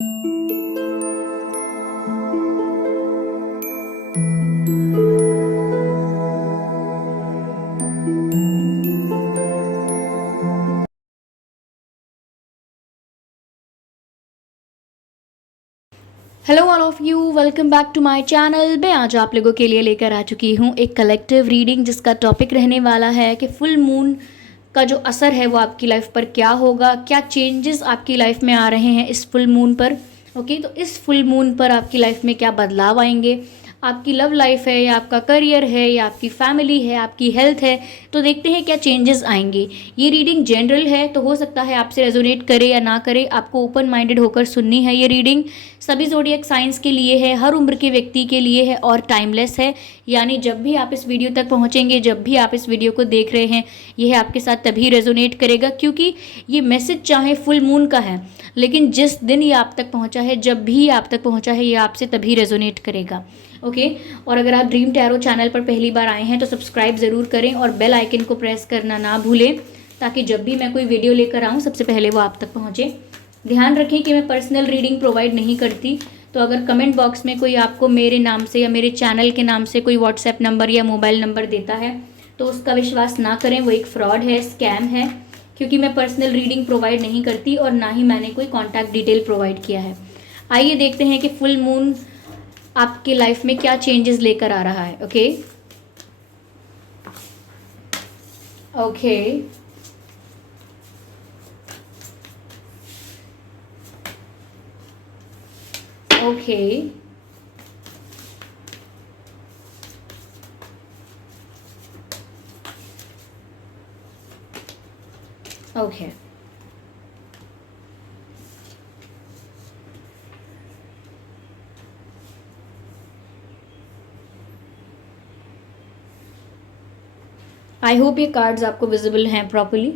Hello all of you, welcome back to my channel. मैं आज आप लोगों के लिए लेकर आ चुकी हूँ एक कलेक्टिव रीडिंग जिसका टॉपिक रहने वाला है कि फुल मून का जो असर है वो आपकी लाइफ पर क्या होगा, क्या चेंजेस आपकी लाइफ में आ रहे हैं इस फुल मून पर। ओके, तो इस फुल मून पर आपकी लाइफ में क्या बदलाव आएंगे, आपकी लव लाइफ है या आपका करियर है या आपकी फैमिली है, आपकी हेल्थ है, तो देखते हैं क्या चेंजेस आएंगे। ये रीडिंग जनरल है तो हो सकता है आपसे रेजोनेट करे या ना करे, आपको ओपन माइंडेड होकर सुननी है। ये रीडिंग सभी ज़ोडिएक साइंस के लिए है, हर उम्र के व्यक्ति के लिए है और टाइमलेस है। यानी जब भी आप इस वीडियो तक पहुंचेंगे, जब भी आप इस वीडियो को देख रहे हैं, यह आपके साथ तभी रेजोनेट करेगा क्योंकि ये मैसेज चाहे फुल मून का है, लेकिन जिस दिन ये आप तक पहुंचा है, जब भी आप तक पहुंचा है, ये आपसे तभी रेजोनेट करेगा। ओके, और अगर आप ड्रीम टैरो चैनल पर पहली बार आए हैं तो सब्सक्राइब ज़रूर करें और बेल आइकन को प्रेस करना ना भूलें ताकि जब भी मैं कोई वीडियो लेकर आऊँ सबसे पहले वो आप तक पहुँचे। ध्यान रखें कि मैं पर्सनल रीडिंग प्रोवाइड नहीं करती, तो अगर कमेंट बॉक्स में कोई आपको मेरे नाम से या मेरे चैनल के नाम से कोई व्हाट्सएप नंबर या मोबाइल नंबर देता है तो उसका विश्वास ना करें, वो एक फ्रॉड है, स्कैम है, क्योंकि मैं पर्सनल रीडिंग प्रोवाइड नहीं करती और ना ही मैंने कोई कॉन्टैक्ट डिटेल प्रोवाइड किया है। आइए देखते हैं कि फुल मून आपके लाइफ में क्या चेंजेस लेकर आ रहा है। Okay okay okay okay I hope ये कार्ड्स आपको विजिबल हैं प्रॉपरली।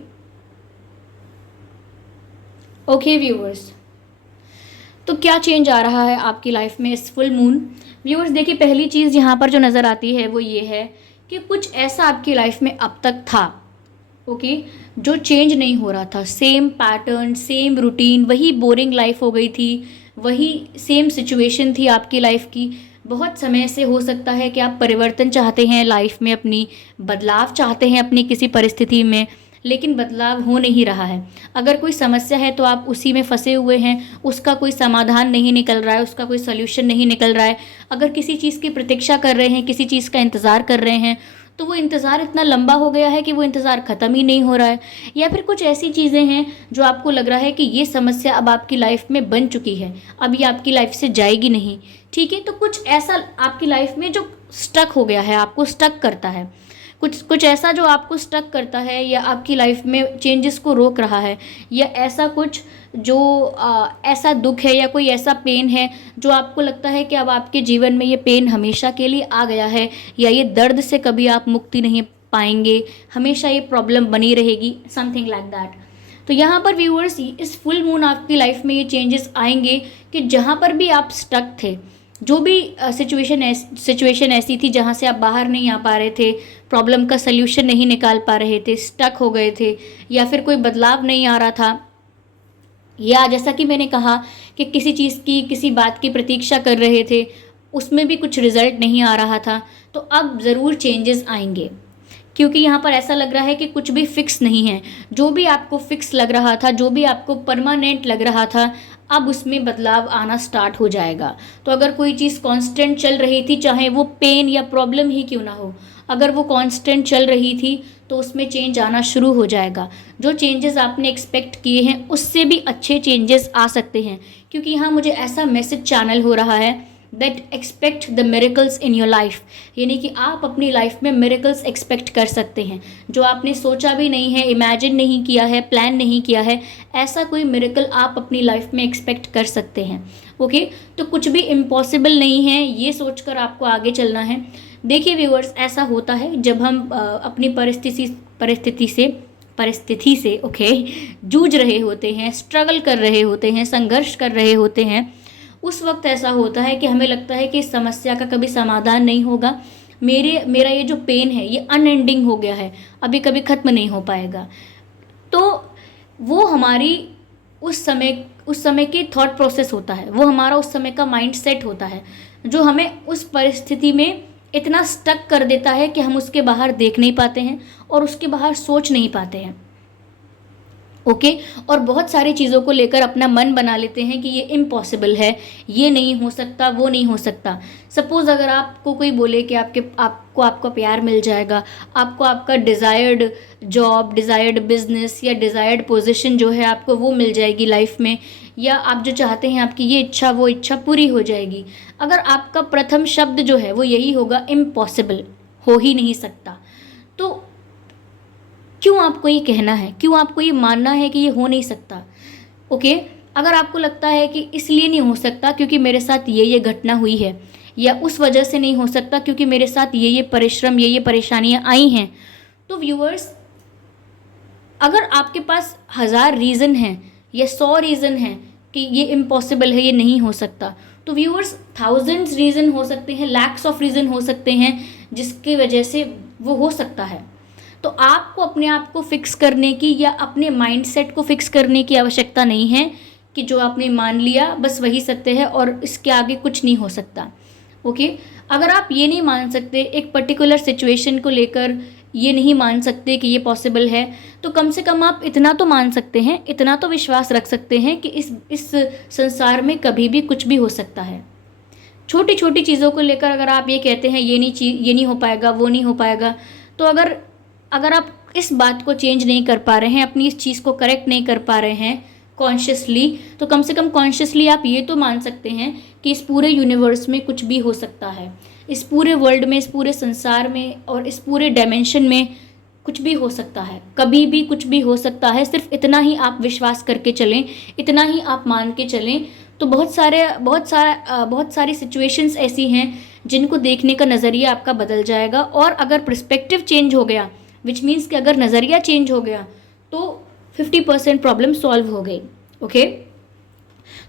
ओके व्यूअर्स, तो क्या चेंज आ रहा है आपकी लाइफ में इस फुल मून। व्यूअर्स देखिए, पहली चीज़ यहाँ पर जो नज़र आती है वो ये है कि कुछ ऐसा आपकी लाइफ में अब तक था, ओके, जो चेंज नहीं हो रहा था। सेम पैटर्न, सेम रूटीन, वही बोरिंग लाइफ हो गई थी, वही सेम सिचुएशन थी आपकी लाइफ की। बहुत समय से हो सकता है कि आप परिवर्तन चाहते हैं लाइफ में, अपनी बदलाव चाहते हैं अपनी किसी परिस्थिति में, लेकिन बदलाव हो नहीं रहा है। अगर कोई समस्या है तो आप उसी में फंसे हुए हैं, उसका कोई समाधान नहीं निकल रहा है, उसका कोई सल्यूशन नहीं निकल रहा है। अगर किसी चीज़ की प्रतीक्षा कर रहे हैं, किसी चीज़ का इंतज़ार कर रहे हैं, तो वो इंतज़ार इतना लंबा हो गया है कि वो इंतज़ार ख़त्म ही नहीं हो रहा है। या फिर कुछ ऐसी चीज़ें हैं जो आपको लग रहा है कि ये समस्या अब आपकी लाइफ में बन चुकी है, अब ये आपकी लाइफ से जाएगी नहीं। ठीक है, तो कुछ ऐसा आपकी लाइफ में जो स्टक हो गया है, आपको स्टक करता है, कुछ कुछ ऐसा जो आपको स्टक करता है या आपकी लाइफ में चेंजेस को रोक रहा है, या ऐसा कुछ जो ऐसा दुख है या कोई ऐसा पेन है जो आपको लगता है कि अब आपके जीवन में ये पेन हमेशा के लिए आ गया है, या ये दर्द से कभी आप मुक्ति नहीं पाएंगे, हमेशा ये प्रॉब्लम बनी रहेगी, समथिंग लाइक दैट। तो यहाँ पर व्यूअर्स, इस फुल मून आपकी लाइफ में ये चेंजेस आएंगे कि जहाँ पर भी आप स्टक थे, जो भी सिचुएशन ऐसी थी जहाँ से आप बाहर नहीं आ पा रहे थे, प्रॉब्लम का सल्यूशन नहीं निकाल पा रहे थे, स्टक हो गए थे, या फिर कोई बदलाव नहीं आ रहा था, या जैसा कि मैंने कहा कि किसी चीज़ की, किसी बात की प्रतीक्षा कर रहे थे, उसमें भी कुछ रिजल्ट नहीं आ रहा था, तो अब ज़रूर चेंजेस आएंगे। क्योंकि यहाँ पर ऐसा लग रहा है कि कुछ भी फिक्स नहीं है। जो भी आपको फिक्स लग रहा था, जो भी आपको परमानेंट लग रहा था, अब उसमें बदलाव आना स्टार्ट हो जाएगा। तो अगर कोई चीज़ कांस्टेंट चल रही थी, चाहे वो पेन या प्रॉब्लम ही क्यों ना हो, अगर वो कांस्टेंट चल रही थी तो उसमें चेंज आना शुरू हो जाएगा। जो चेंजेस आपने एक्सपेक्ट किए हैं उससे भी अच्छे चेंजेस आ सकते हैं, क्योंकि यहाँ मुझे ऐसा मैसेज चैनल हो रहा है that expect the miracles in your life, यानी कि आप अपनी लाइफ में मिरेकल्स एक्सपेक्ट कर सकते हैं, जो आपने सोचा भी नहीं है, इमेजिन नहीं किया है, प्लान नहीं किया है, ऐसा कोई मिरेकल आप अपनी लाइफ में एक्सपेक्ट कर सकते हैं। ओके, तो कुछ भी इम्पॉसिबल नहीं है, ये सोचकर आपको आगे चलना है। देखिए व्यूअर्स, ऐसा होता है जब हम अपनी परिस्थिति से ओके जूझ रहे होते हैं, स्ट्रगल कर रहे होते हैं, संघर्ष कर रहे होते हैं, उस वक्त ऐसा होता है कि हमें लगता है कि इस समस्या का कभी समाधान नहीं होगा, मेरा ये जो पेन है ये अनएंडिंग हो गया है, अभी कभी ख़त्म नहीं हो पाएगा। तो वो हमारी उस समय उस समय की थॉट प्रोसेस होता है, वो हमारा उस समय का माइंड सेट होता है, जो हमें उस परिस्थिति में इतना स्टक कर देता है कि हम उसके बाहर देख नहीं पाते हैं और उसके बाहर सोच नहीं पाते हैं। ओके और बहुत सारी चीज़ों को लेकर अपना मन बना लेते हैं कि ये इम्पॉसिबल है, ये नहीं हो सकता, वो नहीं हो सकता। सपोज़ अगर आपको कोई बोले कि आपको प्यार मिल जाएगा, आपको आपका डिज़ायर्ड जॉब, डिज़ायर्ड बिजनेस या डिज़ायर्ड पोजीशन जो है आपको वो मिल जाएगी लाइफ में, या आप जो चाहते हैं आपकी ये इच्छा वो इच्छा पूरी हो जाएगी। अगर आपका प्रथम शब्द जो है वो यही होगा इम्पॉसिबल, हो ही नहीं सकता, तो क्यों आपको ये कहना है, क्यों आपको ये मानना है कि ये हो नहीं सकता? ओके अगर आपको लगता है कि इसलिए नहीं हो सकता क्योंकि मेरे साथ ये घटना हुई है, या उस वजह से नहीं हो सकता क्योंकि मेरे साथ ये परिश्रम, ये परेशानियां आई हैं, तो व्यूअर्स अगर आपके पास 1000 रीज़न हैं या 100 रीज़न हैं कि ये इम्पॉसिबल है, ये नहीं हो सकता, तो व्यूअर्स थाउजेंड्स रीज़न हो सकते हैं, लैक्स ऑफ रीज़न हो सकते हैं जिसकी वजह से वो हो सकता है। तो आपको अपने आप को फिक्स करने की या अपने माइंडसेट को फिक्स करने की आवश्यकता नहीं है कि जो आपने मान लिया बस वही सत्य है और इसके आगे कुछ नहीं हो सकता। ओके अगर आप ये नहीं मान सकते, एक पर्टिकुलर सिचुएशन को लेकर ये नहीं मान सकते कि ये पॉसिबल है, तो कम से कम आप इतना तो मान सकते हैं, इतना तो विश्वास रख सकते हैं कि इस संसार में कभी भी कुछ भी हो सकता है। छोटी छोटी चीज़ों को लेकर अगर आप ये कहते हैं ये नहीं हो पाएगा, वो नहीं हो पाएगा, तो अगर आप इस बात को चेंज नहीं कर पा रहे हैं, अपनी इस चीज़ को करेक्ट नहीं कर पा रहे हैं कॉन्शियसली, तो कम से कम कॉन्शियसली आप ये तो मान सकते हैं कि इस पूरे यूनिवर्स में कुछ भी हो सकता है, इस पूरे वर्ल्ड में, इस पूरे संसार में और इस पूरे डायमेंशन में कुछ भी हो सकता है, कभी भी कुछ भी हो सकता है। सिर्फ इतना ही आप विश्वास करके चलें, इतना ही आप मान के चलें, तो बहुत सारी सिचुएशंस ऐसी हैं जिनको देखने का नज़रिया आपका बदल जाएगा। और अगर पर्सपेक्टिव चेंज हो गया, विच मीन्स कि अगर नज़रिया चेंज हो गया, तो 50% प्रॉब्लम सॉल्व हो गई। ओके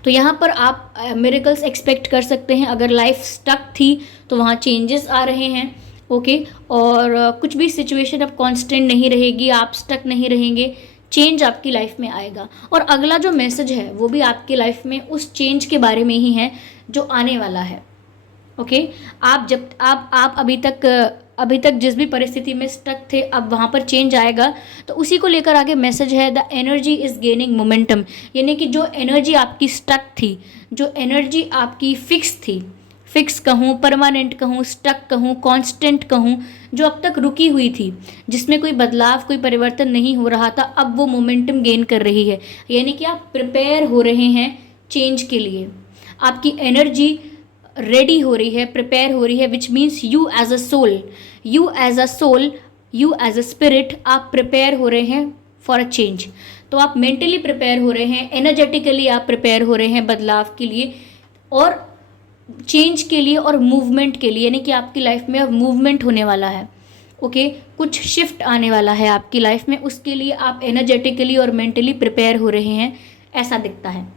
तो यहाँ पर आप मिरेकल्स एक्सपेक्ट कर सकते हैं। अगर लाइफ स्टक थी तो वहाँ चेंजेस आ रहे हैं। ओके और कुछ भी सिचुएशन अब कांस्टेंट नहीं रहेगी, आप स्टक नहीं रहेंगे, चेंज आपकी लाइफ में आएगा। और अगला जो मैसेज है वो भी आपकी लाइफ में उस चेंज के बारे में ही है जो आने वाला है। ओके आप अभी तक जिस भी परिस्थिति में स्टक थे, अब वहाँ पर चेंज आएगा, तो उसी को लेकर आगे मैसेज है the energy is gaining momentum, यानी कि जो एनर्जी आपकी स्टक थी, जो एनर्जी आपकी फिक्स कहूँ, परमानेंट कहूँ, स्टक कहूँ, कांस्टेंट कहूँ, जो अब तक रुकी हुई थी, जिसमें कोई बदलाव, कोई परिवर्तन नहीं हो रहा था, अब वो मोमेंटम गेन कर रही है। यानी कि आप प्रिपेयर हो रहे हैं चेंज के लिए, आपकी एनर्जी रेडी हो रही है, प्रिपेयर हो रही है, which means you as a soul, you as a spirit, आप प्रिपेयर हो रहे हैं फॉर अ चेंज। तो आप मेंटली प्रिपेयर हो रहे हैं, एनर्जेटिकली आप प्रिपेयर हो रहे हैं बदलाव के लिए और चेंज के लिए और मूवमेंट के लिए, यानी कि आपकी लाइफ में अब मूवमेंट होने वाला है। ओके कुछ शिफ्ट आने वाला है आपकी लाइफ में, उसके लिए आप एनर्जेटिकली और मेंटली प्रिपेयर हो रहे हैं, ऐसा दिखता है।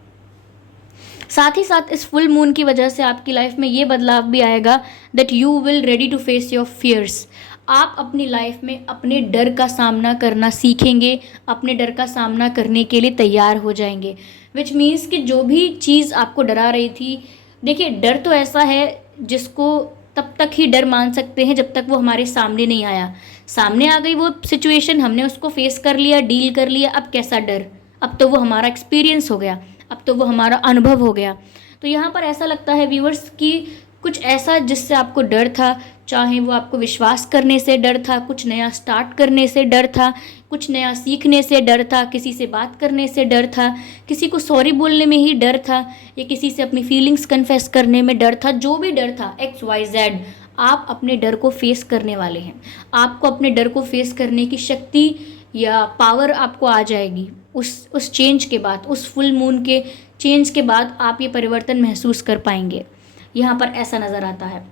साथ ही साथ इस फुल मून की वजह से आपकी लाइफ में ये बदलाव भी आएगा that you will ready to face your fears. आप अपनी लाइफ में अपने डर का सामना करना सीखेंगे, अपने डर का सामना करने के लिए तैयार हो जाएंगे, विच मीन्स कि जो भी चीज़ आपको डरा रही थी, देखिए डर तो ऐसा है जिसको तब तक ही डर मान सकते हैं जब तक वो हमारे सामने नहीं आया। सामने आ गई वो सिचुएशन, हमने उसको फेस कर लिया, डील कर लिया, अब कैसा डर, अब तो वो हमारा एक्सपीरियंस हो गया, अब तो वो हमारा अनुभव हो गया। तो यहाँ पर ऐसा लगता है व्यूअर्स कि कुछ ऐसा जिससे आपको डर था, चाहे वो आपको विश्वास करने से डर था, कुछ नया स्टार्ट करने से डर था, कुछ नया सीखने से डर था, किसी से बात करने से डर था, किसी को सॉरी बोलने में ही डर था, या किसी से अपनी फीलिंग्स कन्फेस करने में डर था, जो भी डर था XYZ, आप अपने डर को फेस करने वाले हैं। आपको अपने डर को फेस करने की शक्ति या पावर आपको आ जाएगी उस चेंज के बाद, उस फुल मून के चेंज के बाद आप ये परिवर्तन महसूस कर पाएंगे। यहाँ पर ऐसा नज़र आता है।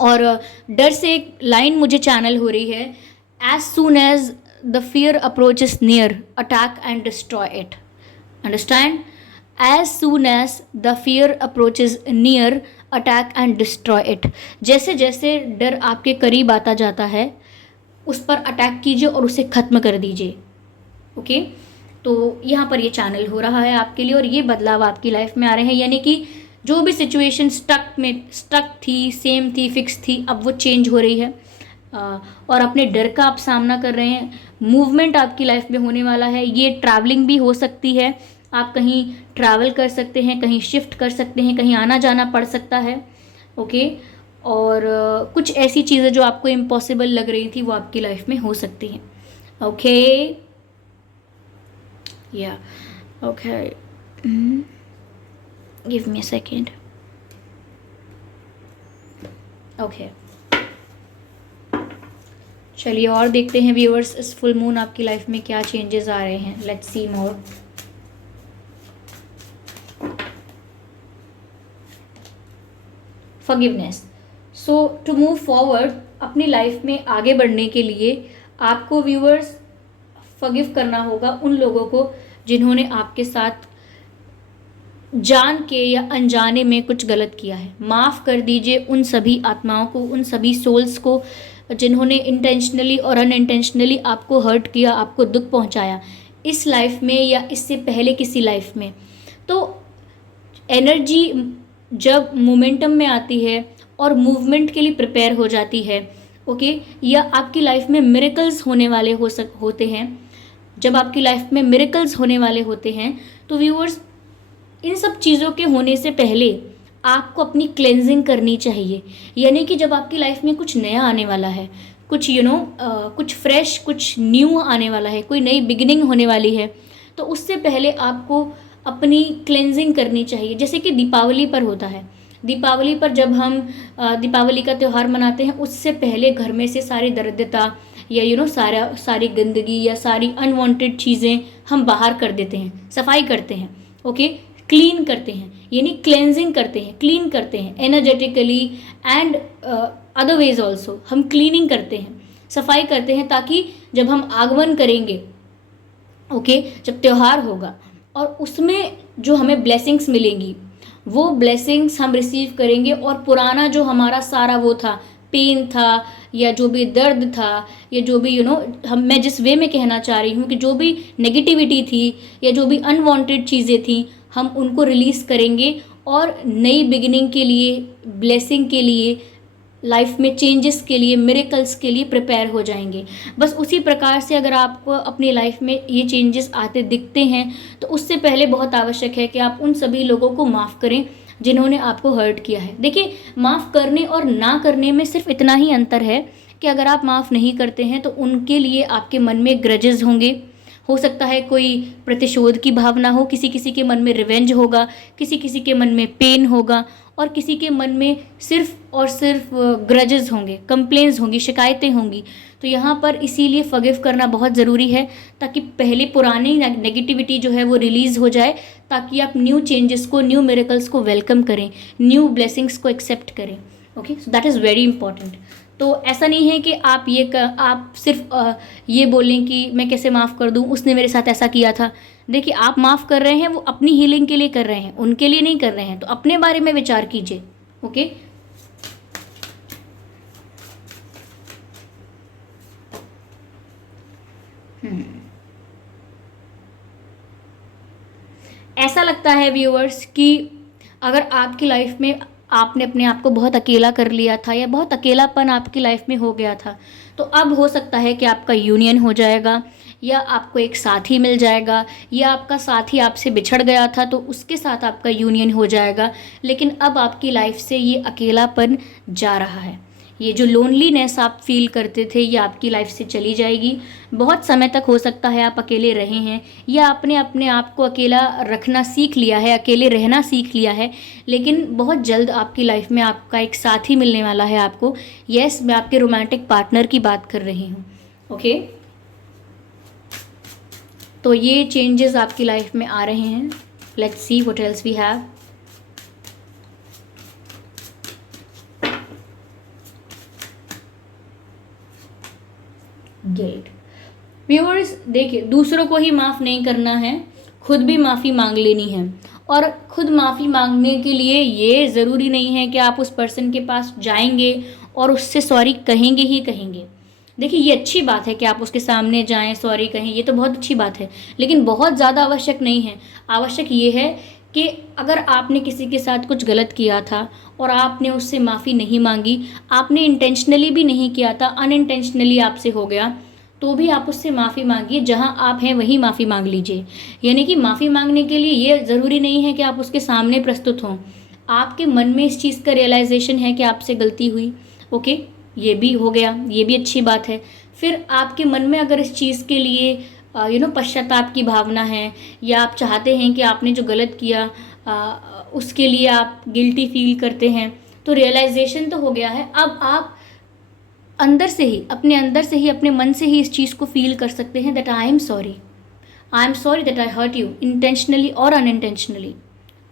और डर से एक लाइन मुझे चैनल हो रही है, as soon as the fear approaches near attack and destroy it. Understand? As soon as the fear approaches near attack and destroy it. जैसे जैसे डर आपके करीब आता जाता है, उस पर अटैक कीजिए और उसे ख़त्म कर दीजिए। ओके तो यहाँ पर ये चैनल हो रहा है आपके लिए और ये बदलाव आपकी लाइफ में आ रहे हैं, यानी कि जो भी सिचुएशन स्टक थी, सेम थी, फिक्स थी, अब वो चेंज हो रही है। और अपने डर का आप सामना कर रहे हैं। मूवमेंट आपकी लाइफ में होने वाला है। ये ट्रैवलिंग भी हो सकती है, आप कहीं ट्रैवल कर सकते हैं, कहीं शिफ्ट कर सकते हैं, कहीं आना जाना पड़ सकता है। ओके, और कुछ ऐसी चीज़ें जो आपको इम्पॉसिबल लग रही थी वो आपकी लाइफ में हो सकती हैं। ओके, या okay, give me a second. Okay, चलिए और देखते हैं व्यूअर्स, इस फुल मून आपकी लाइफ में क्या चेंजेस आ रहे हैं। Let's see more. Forgiveness. So to move forward, अपनी लाइफ में आगे बढ़ने के लिए आपको व्यूअर्स फॉरगिव करना होगा उन लोगों को जिन्होंने आपके साथ जान के या अनजाने में कुछ गलत किया है। माफ़ कर दीजिए उन सभी आत्माओं को, उन सभी सोल्स को जिन्होंने इंटेंशनली और अनइंटेंशनली आपको हर्ट किया, आपको दुख पहुंचाया इस लाइफ में या इससे पहले किसी लाइफ में। तो एनर्जी जब मोमेंटम में आती है और मूवमेंट के लिए प्रिपेयर हो जाती है, ओके, या आपकी लाइफ में मिरेकल्स होने वाले होते हैं, जब आपकी लाइफ में मिरेकल्स होने वाले होते हैं, तो व्यूअर्स इन सब चीज़ों के होने से पहले आपको अपनी क्लेंजिंग करनी चाहिए। यानी कि जब आपकी लाइफ में कुछ नया आने वाला है, कुछ कुछ फ्रेश, कुछ न्यू आने वाला है, कोई नई बिगिनिंग होने वाली है, तो उससे पहले आपको अपनी क्लेंजिंग करनी चाहिए। जैसे कि दीपावली पर होता है, दीपावली पर जब हम दीपावली का त्यौहार मनाते हैं, उससे पहले घर में से सारी दरिद्रता या सारी गंदगी या सारी अनवांटेड चीज़ें हम बाहर कर देते हैं, सफाई करते हैं। ओके, क्लीन करते हैं, यानी क्लेंजिंग करते हैं, क्लीन करते हैं energetically and other ways also. हम क्लीनिंग करते हैं, सफाई करते हैं, ताकि जब हम आगमन करेंगे, ओके, जब त्यौहार होगा और उसमें जो हमें ब्लेसिंग्स मिलेंगी, वो ब्लेसिंग्स हम रिसीव करेंगे और पुराना जो हमारा सारा वो था, पेन था या जो भी दर्द था या जो भी मैं जिस वे में कहना चाह रही हूँ कि जो भी नेगेटिविटी थी या जो भी अनवांटेड चीज़ें थी, हम उनको रिलीज़ करेंगे और नई बिगिनिंग के लिए, ब्लेसिंग के लिए, लाइफ में चेंजेस के लिए, मिरेकल्स के लिए प्रिपेयर हो जाएंगे। बस उसी प्रकार से अगर आपको अपनी लाइफ में ये चेंजेस आते दिखते हैं, तो उससे पहले बहुत आवश्यक है कि आप उन सभी लोगों को माफ़ करें जिन्होंने आपको हर्ट किया है। देखिए, माफ़ करने और ना करने में सिर्फ इतना ही अंतर है कि अगर आप माफ़ नहीं करते हैं तो उनके लिए आपके मन में ग्रजेस होंगे, हो सकता है कोई प्रतिशोध की भावना हो, किसी किसी के मन में रिवेंज होगा, किसी किसी के मन में पेन होगा और किसी के मन में सिर्फ और सिर्फ ग्रजेस होंगे, कंप्लेंट्स होंगी, शिकायतें होंगी। तो यहाँ पर इसीलिए फॉरगिव करना बहुत ज़रूरी है, ताकि पहले पुरानी नेगेटिविटी जो है वो रिलीज़ हो जाए, ताकि आप न्यू चेंजेस को, न्यू मिरेकल्स को वेलकम करें, न्यू ब्लेसिंग्स को एक्सेप्ट करें। Okay, so that is very important. तो ऐसा नहीं है कि आप सिर्फ ये बोलें कि मैं कैसे माफ़ कर दूं, उसने मेरे साथ ऐसा किया था। देखिए, आप माफ़ कर रहे हैं वो अपनी हीलिंग के लिए कर रहे हैं, उनके लिए नहीं कर रहे हैं। तो अपने बारे में विचार कीजिए। ओके, ऐसा लगता है व्यूअर्स कि अगर आपकी लाइफ में आपने अपने आप को बहुत अकेला कर लिया था या बहुत अकेलापन आपकी लाइफ में हो गया था, तो अब हो सकता है कि आपका यूनियन हो जाएगा या आपको एक साथी मिल जाएगा, या आपका साथी आपसे बिछड़ गया था तो उसके साथ आपका यूनियन हो जाएगा। लेकिन अब आपकी लाइफ से ये अकेलापन जा रहा है, ये जो लोनलीनेस आप फील करते थे ये आपकी लाइफ से चली जाएगी। बहुत समय तक हो सकता है आप अकेले रहे हैं या आपने अपने आप को अकेला रखना सीख लिया है, अकेले रहना सीख लिया है, लेकिन बहुत जल्द आपकी लाइफ में आपका एक साथी मिलने वाला है आपको। यस, मैं आपके रोमांटिक पार्टनर की बात कर रही हूँ। ओके, तो ये चेंजेस आपकी लाइफ में आ रहे हैं। Let's see what else we have. Great viewers, देखिए, दूसरों को ही माफ़ नहीं करना है, खुद भी माफ़ी मांग लेनी है। और खुद माफ़ी मांगने के लिए ये ज़रूरी नहीं है कि आप उस पर्सन के पास जाएंगे और उससे सॉरी कहेंगे ही कहेंगे। देखिए ये अच्छी बात है कि आप उसके सामने जाएं, सॉरी कहें, ये तो बहुत अच्छी बात है, लेकिन बहुत ज़्यादा आवश्यक नहीं है। आवश्यक ये है कि अगर आपने किसी के साथ कुछ गलत किया था और आपने उससे माफ़ी नहीं मांगी, आपने इंटेंशनली भी नहीं किया था, अनइंटेंशनली आपसे हो गया, तो भी आप उससे माफ़ी मांगिए। जहाँ आप हैं वहीं माफ़ी मांग लीजिए। यानी कि माफ़ी मांगने के लिए ये ज़रूरी नहीं है कि आप उसके सामने प्रस्तुत हों। आपके मन में इस चीज़ का रियलाइजेशन है कि आपसे गलती हुई, ओके, ये भी हो गया, ये भी अच्छी बात है। फिर आपके मन में अगर इस चीज़ के लिए पश्चाताप की भावना है, या आप चाहते हैं कि आपने जो गलत किया उसके लिए आप गिल्टी फील करते हैं, तो रियलाइजेशन तो हो गया है। अब आप अंदर से ही, अपने अंदर से ही, अपने मन से ही इस चीज़ को फील कर सकते हैं that I am sorry, I am sorry that I hurt you, intentionally और अनइंटेंशनली,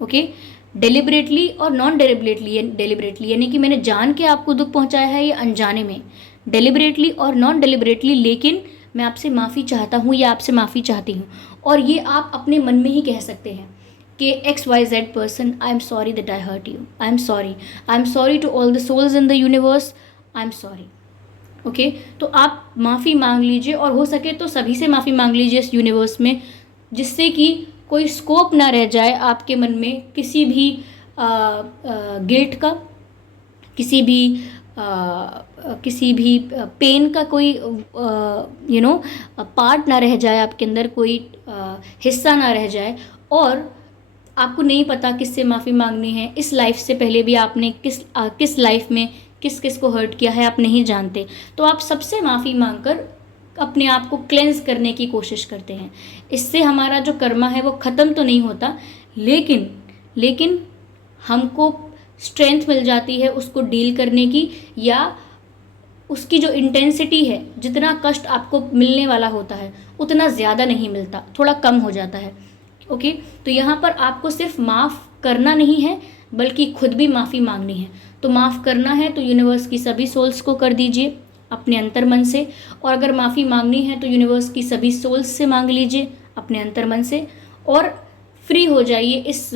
ओके, डेलिबरेटली और नॉन डेलिबरेटली, यानी कि मैंने जान के आपको दुख पहुंचाया है या अनजाने में, डेलिबरेटली और नॉन डेलिबरेटली, लेकिन मैं आपसे माफ़ी चाहता हूँ या आपसे माफ़ी चाहती हूँ। और ये आप अपने मन में ही कह सकते हैं कि XYZ person, I am sorry that I hurt you, I am sorry to all the souls in the universe, I am sorry, okay. तो आप माफ़ी मांग लीजिए, और हो सके तो सभी से माफ़ी मांग लीजिए इस यूनिवर्स में, जिससे कि कोई स्कोप ना रह जाए आपके मन में किसी भी गिल्ट का, किसी भी पेन का, कोई पार्ट ना रह जाए आपके अंदर, कोई हिस्सा ना रह जाए। और आपको नहीं पता किससे माफ़ी मांगनी है। इस लाइफ से पहले भी आपने किस लाइफ में किस किस को हर्ट किया है आप नहीं जानते, तो आप सबसे माफ़ी मांगकर अपने आप को क्लेंज करने की कोशिश करते हैं। इससे हमारा जो कर्मा है वो ख़त्म तो नहीं होता, लेकिन हमको स्ट्रेंथ मिल जाती है उसको डील करने की, या उसकी जो इंटेंसिटी है, जितना कष्ट आपको मिलने वाला होता है उतना ज़्यादा नहीं मिलता, थोड़ा कम हो जाता है, ओके। तो यहाँ पर आपको सिर्फ माफ़ करना नहीं है, बल्कि खुद भी माफ़ी मांगनी है। तो माफ़ करना है तो यूनिवर्स की सभी सोल्स को कर दीजिए अपने अंतर मन से, और अगर माफ़ी मांगनी है तो यूनिवर्स की सभी सोल्स से मांग लीजिए अपने अंतर मन से, और फ्री हो जाइए इस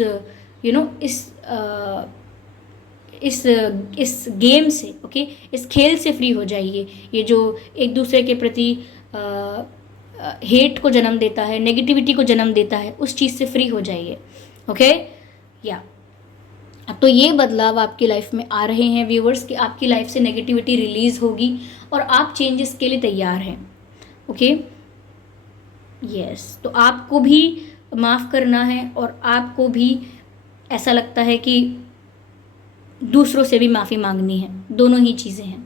इस गेम से, ओके, इस खेल से फ्री हो जाइए। ये जो एक दूसरे के प्रति हेट को जन्म देता है, नेगेटिविटी को जन्म देता है, उस चीज़ से फ्री हो जाइए, ओके। या तो ये बदलाव आपकी लाइफ में आ रहे हैं व्यूवर्स, कि आपकी लाइफ से नेगेटिविटी रिलीज़ होगी और आप चेंजेस के लिए तैयार हैं, ओके। यस, तो आपको भी माफ़ करना है, और आपको भी ऐसा लगता है कि दूसरों से भी माफ़ी मांगनी है। दोनों ही चीज़ें हैं,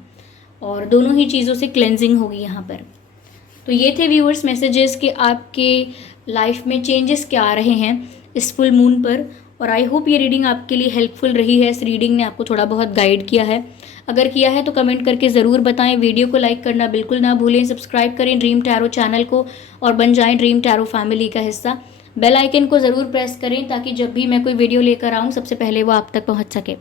और दोनों ही चीज़ों से क्लेंजिंग होगी यहाँ पर। तो ये थे व्यूअर्स मैसेजेस कि आपके लाइफ में चेंजेस क्या आ रहे हैं इस फुल मून पर। और आई होप ये रीडिंग आपके लिए हेल्पफुल रही है, इस रीडिंग ने आपको थोड़ा बहुत गाइड किया है। अगर किया है तो कमेंट करके ज़रूर बताएं। वीडियो को लाइक करना बिल्कुल ना भूलें। सब्सक्राइब करें ड्रीम टैरो चैनल को और बन जाएं ड्रीम टैरो फैमिली का हिस्सा। बेल आइकन को ज़रूर प्रेस करें ताकि जब भी मैं कोई वीडियो लेकर आऊँ सबसे पहले वो आप तक पहुँच सके।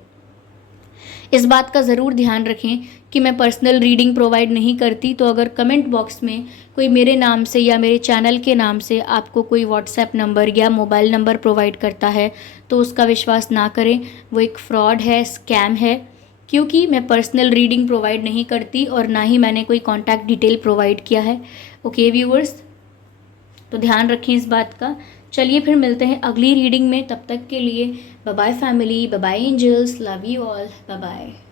इस बात का ज़रूर ध्यान रखें कि मैं पर्सनल रीडिंग प्रोवाइड नहीं करती, तो अगर कमेंट बॉक्स में कोई मेरे नाम से या मेरे चैनल के नाम से आपको कोई व्हाट्सएप नंबर या मोबाइल नंबर प्रोवाइड करता है तो उसका विश्वास ना करें, वो एक फ्रॉड है, स्कैम है, क्योंकि मैं पर्सनल रीडिंग प्रोवाइड नहीं करती और ना ही मैंने कोई कॉन्टैक्ट डिटेल प्रोवाइड किया है, ओके व्यूअर्स। तो ध्यान रखें इस बात का। चलिए फिर मिलते हैं अगली रीडिंग में, तब तक के लिए bye bye family, bye bye angels, love you all, bye bye.